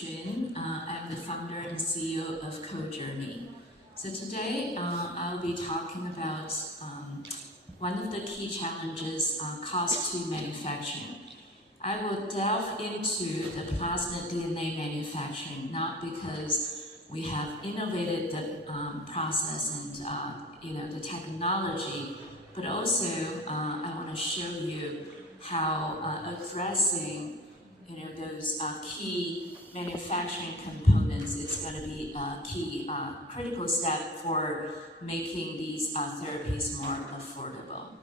Lijun. I'm the founder and CEO of CoJourney. So today I'll be talking about one of the key challenges, cost to manufacturing. I will delve into the plasmid DNA manufacturing, not because we have innovated the process and the technology, but also I want to show you how addressing those key manufacturing components is going to be a key critical step for making these therapies more affordable.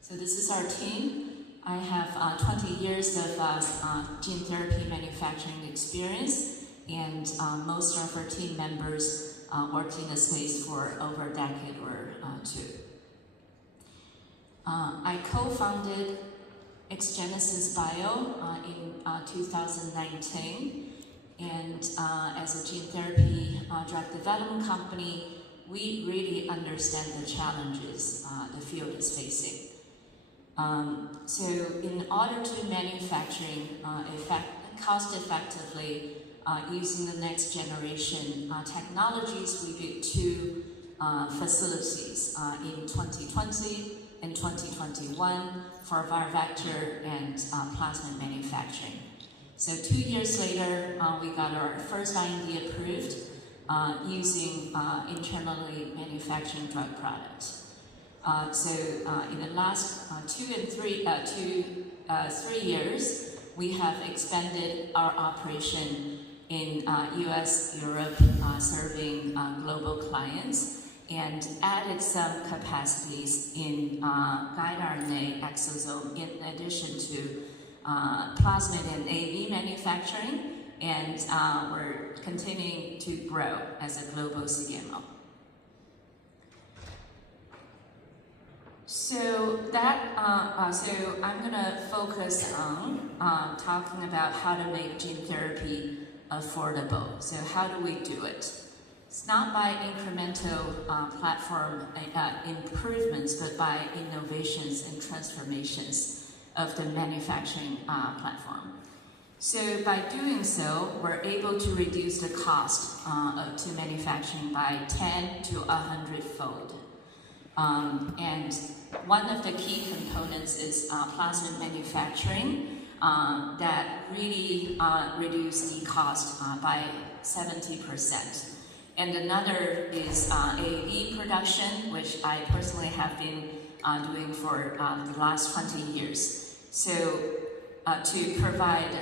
So this is our team. I have 20 years of gene therapy manufacturing experience, and most of our team members worked in the space for over a decade or two. I co-founded 𝐏𝐥𝐚𝐬𝐽 in 2019, and as a gene therapy drug development company, we really understand the challenges the field is facing. So in order to manufacturing cost effectively using the next generation technologies, we built two facilities in 2020 and 2021 for viral vector and plasmid manufacturing. So 2 years later, we got our first IND approved using internally manufacturing drug products. So in the last 3 years, we have expanded our operation in US, Europe, serving global clients, and added some capacities in guide RNA exosome in addition to plasmid and AAV manufacturing, and we're continuing to grow as a global CDMO. So I'm going to focus on talking about how to make gene therapy affordable. So how do we do it? It's not by incremental platform improvements, but by innovations and transformations of the manufacturing platform. So by doing so, we're able to reduce the cost to manufacturing by 10 to 100-fold. And one of the key components is plasmid manufacturing that really reduce the cost by 70%. And another is AAV production, which I personally have been doing for the last 20 years. So to provide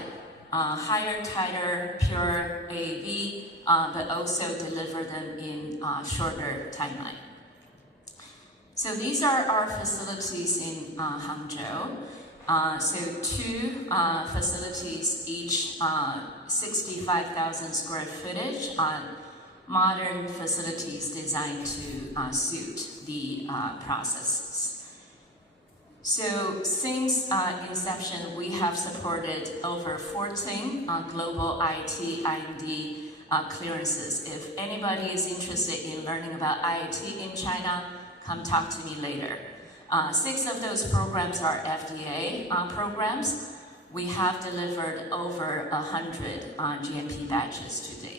higher, tighter, pure AAV, but also deliver them in shorter timeline. So these are our facilities in Hangzhou. So two facilities, each 65,000 square footage. Modern facilities designed to suit the processes. So since inception, we have supported over 14 global IT IND clearances. If anybody is interested in learning about IIT in China, come talk to me later. 6 of those programs are FDA programs. We have delivered over 100 GMP batches to date.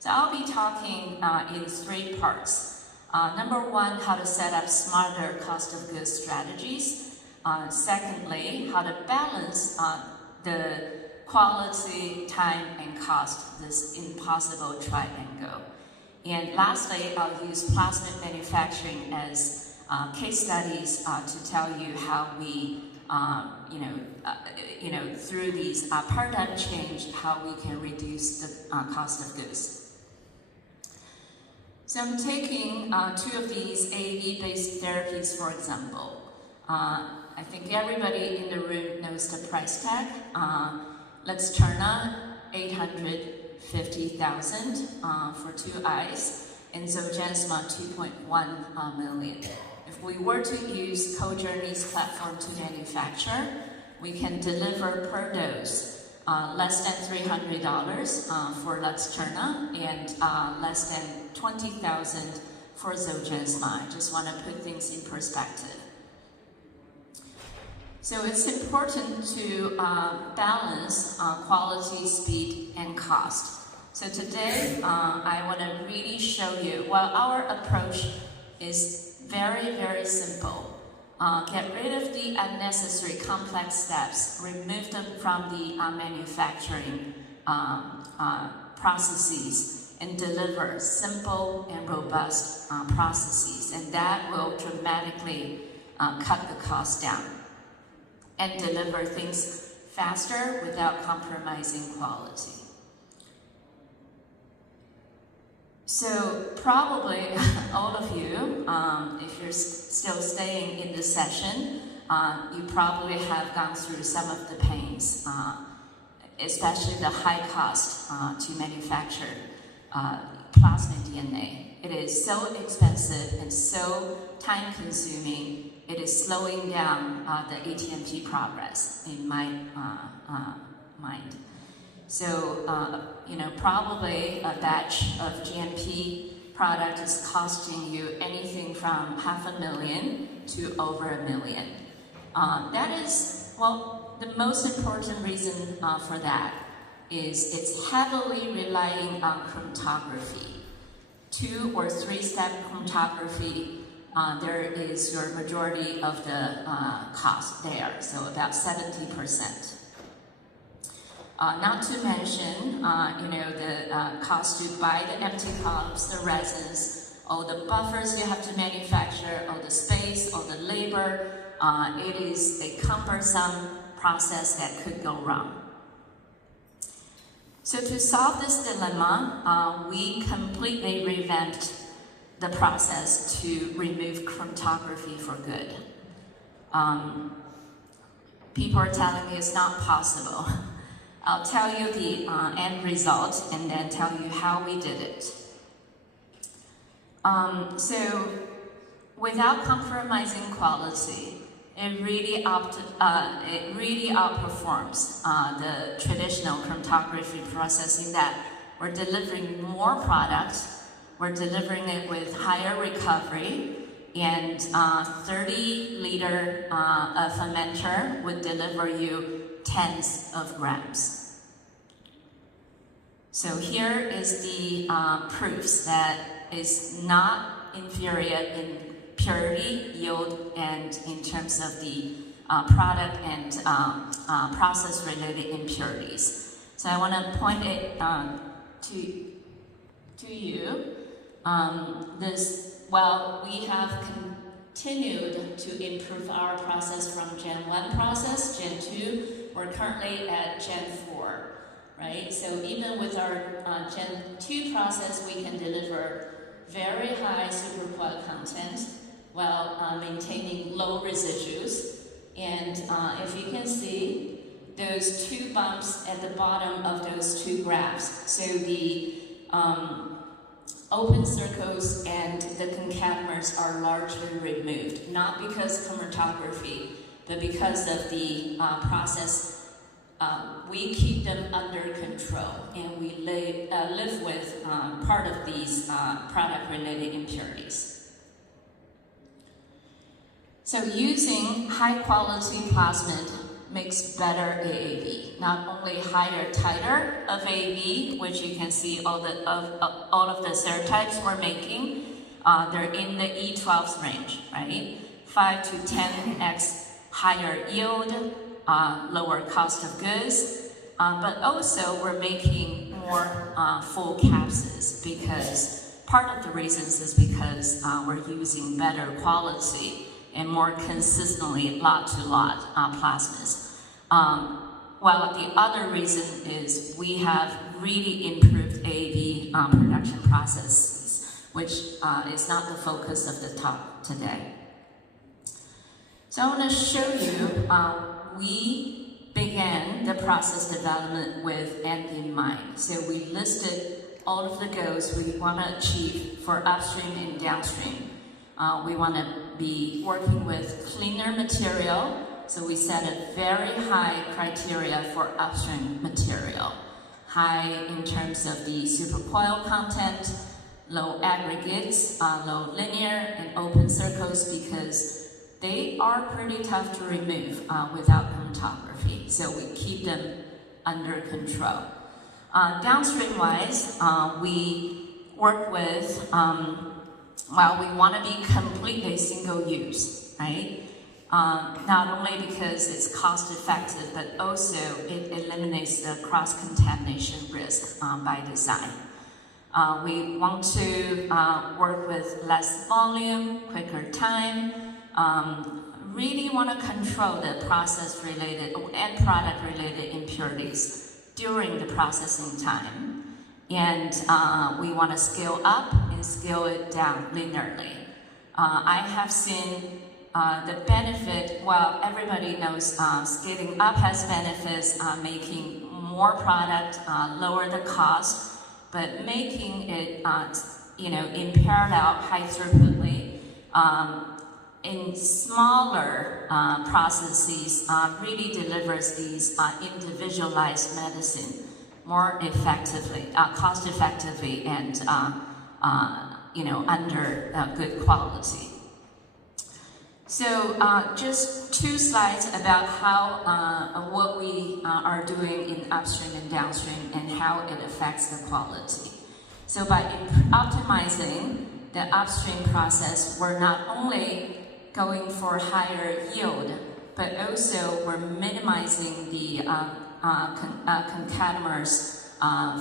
So I'll be talking in 3 parts. Number 1, how to set up smarter cost of goods strategies. Secondly, how to balance the quality, time, and cost, this impossible triangle. And lastly, I'll use plasmid manufacturing as case studies to tell you how we, through these paradigm change, how we can reduce the cost of goods. So I'm taking 2 of these AAV-based therapies, for example. I think everybody in the room knows the price tag. 𝐿𝐿𝐼𝐻, $850,000 for 2 eyes, and 𝐂𝐨𝐧𝐬, $2.1 million. If we were to use CoJourney's platform to manufacture, we can deliver per dose less than $300 for 𝐿𝐿𝐼𝐻 and less than $20,000 for 𝐂𝐨𝐬𝐻. I just want to put things in perspective. So it's important to balance quality, speed, and cost. So today, I want to really show you, well, our approach is very, very simple. Get rid of the unnecessary complex steps, remove them from the manufacturing processes, and deliver simple and robust processes. And that will dramatically cut the cost down and deliver things faster without compromising quality. So probably all of you, if you're still staying in the session, you probably have gone through some of the pains, especially the high cost to manufacture plasmid DNA. It is so expensive and so time consuming, it is slowing down the ATMP progress in my mind. So, probably a batch of GMP product is costing you anything from $500,000 to over $1 million. That is, well, the most important reason for that is it's heavily relying on chromatography. 2 or 3 step chromatography, there is your majority of the cost there, so about 70%. Not to mention, the cost to buy the empty columns, the resins, all the buffers you have to manufacture, all the space, all the labor. It is a cumbersome process that could go wrong. So to solve this dilemma, we completely revamped the process to remove chromatography for good. People are telling me it's not possible. I'll tell you the end result and then tell you how we did it. So without compromising quality, it really outperforms the traditional chromatography processing that we're delivering more product, we're delivering it with higher recovery, and 30-liter fermenter would deliver you tens of grams. So here is the proofs that is not inferior in purity, yield, and in terms of the product and process-related impurities. So I want to point it to you. We have continued to improve our process from Gen 1 process, Gen 2, we're currently at Gen 4, right? So even with our Gen 2 process, we can deliver very high supercoil content while maintaining low residues. And if you can see, those 2 bumps at the bottom of those 2 graphs, so the open circles and the concatenamers are largely removed, not because of chromatography, but because of the process. We keep them under control, and we live with part of these product-related impurities. So using high-quality plasmid makes better AAV. Not only higher titer of AAV, which you can see all of the serotypes we're making, they're in the E12 range, right? 5 to 10x higher yield, lower cost of goods, but also we're making more full capsids, because part of the reasons is because we're using better quality and more consistently lot-to-lot plasmids. While the other reason is we have really improved AAV production processes, which is not the focus of the talk today. So I want to show you, we began the process development with end in mind. So we listed all of the goals we want to achieve for upstream and downstream. We want to be working with cleaner material, so we set a very high criteria for upstream material. High in terms of the supercoil content, low aggregates, low linear and open circles, because they are pretty tough to remove without chromatography, so we keep them under control. Downstream-wise, we work with, well, we want to be completely single-use, right? Not only because it's cost-effective, but also it eliminates the cross-contamination risk by design. We want to work with less volume, quicker time, really want to control the process-related and product-related impurities during the processing time. And we want to scale up and scale it down linearly. I have seen the benefit, well, everybody knows scaling up has benefits, making more product, lower the cost, but making it, in parallel, high throughputly, in smaller processes, really delivers these individualized medicine more effectively, cost effectively, and under good quality. So just 2 slides about how what we are doing in upstream and downstream and how it affects the quality. So by optimizing the upstream process, we're not only going for higher yield, but also we're minimizing the concatenamers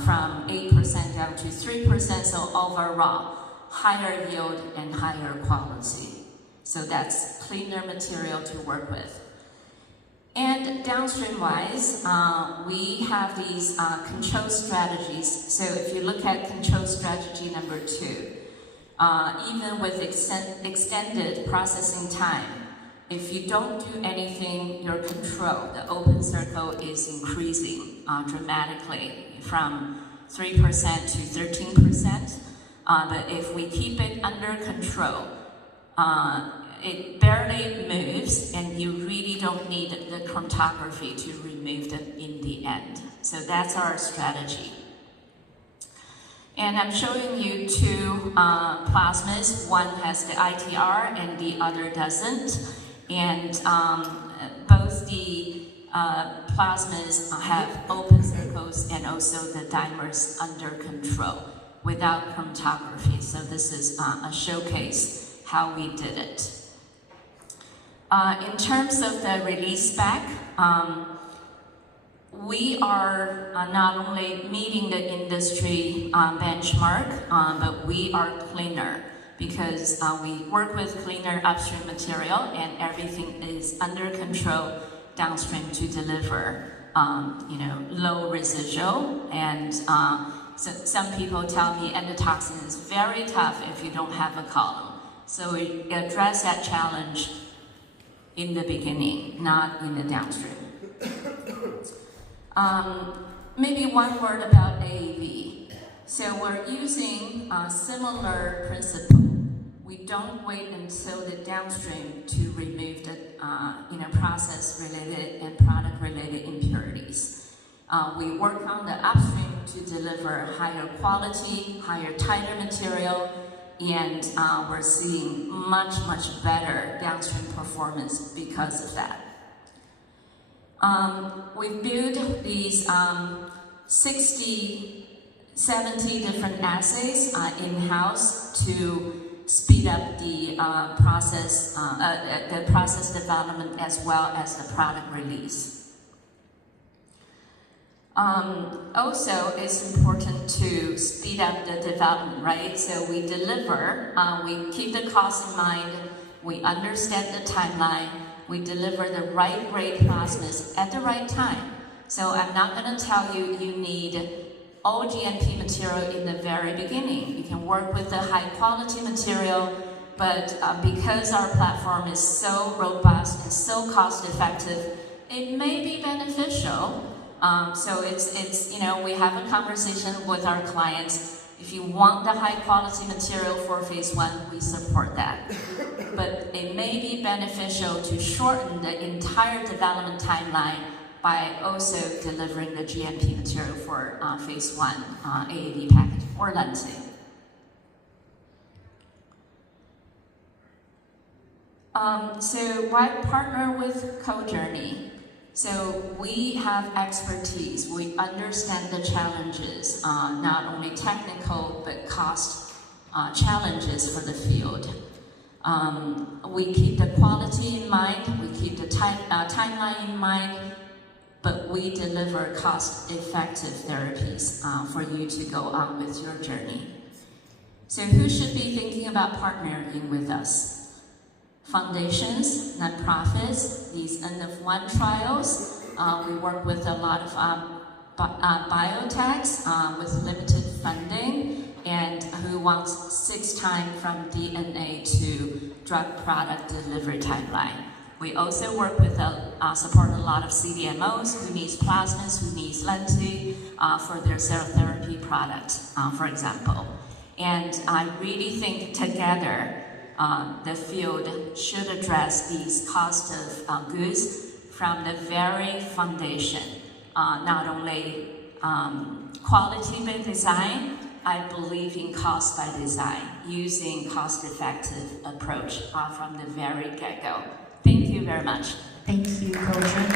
from 8% down to 3%, so overall, higher yield and higher quality. So that's cleaner material to work with. And downstream-wise, we have these control strategies. So if you look at control strategy number 2, even with extended processing time, if you don't do anything, your control, the open circle, is increasing dramatically from 3% to 13%. But if we keep it under control, it barely moves, and you really don't need the chromatography to remove them in the end. So that's our strategy. And I'm showing you 2 plasmids. One has the ITR and the other doesn't. And both the plasmids have open circles and also the dimers under control without chromatography. So this is a showcase how we did it. In terms of the release spec, we are not only meeting the industry benchmark, but we are cleaner because we work with cleaner upstream material and everything is under control downstream to deliver low residual. And so some people tell me endotoxin is very tough if you don't have a column. So we address that challenge in the beginning, not in the downstream. Maybe one word about AAV. So we're using a similar principle. We don't wait until the downstream to remove the process-related and product-related impurities. We work on the upstream to deliver higher quality, higher tighter material, and we're seeing much, much better downstream performance because of that. We've built these 60, 70 different assays in-house to speed up the process development as well as the product release. Also, it's important to speed up the development, right? So we deliver, we keep the cost in mind, we understand the timeline, we deliver the right grade plasmids at the right time. So I'm not going to tell you you need all GMP material in the very beginning. You can work with the high quality material, but because our platform is so robust and so cost effective, it may be beneficial. So it's we have a conversation with our clients. If you want the high quality material for phase 1, we support that. But it may be beneficial to shorten the entire development timeline by also delivering the GMP material for phase 1 AAV package or lensing. So why partner with CoJourney? So we have expertise. We understand the challenges, not only technical but cost challenges for the field. We keep the quality in mind, we keep the timeline in mind, but we deliver cost-effective therapies for you to go on with your journey. So who should be thinking about partnering with us? Foundations, nonprofits, these N-of-1 trials. We work with a lot of biotechs with limited funding and who wants 6 times from DNA to drug product delivery timeline. We also work with support a lot of CDMOs who needs plasmids, who needs lenti for their cell therapy product, for example. And I really think together the field should address these cost of goods from the very foundation. Not only quality by design, I believe in cost by design, using cost-effective approach from the very get-go. Thank you very much. Thank you, CoJourney.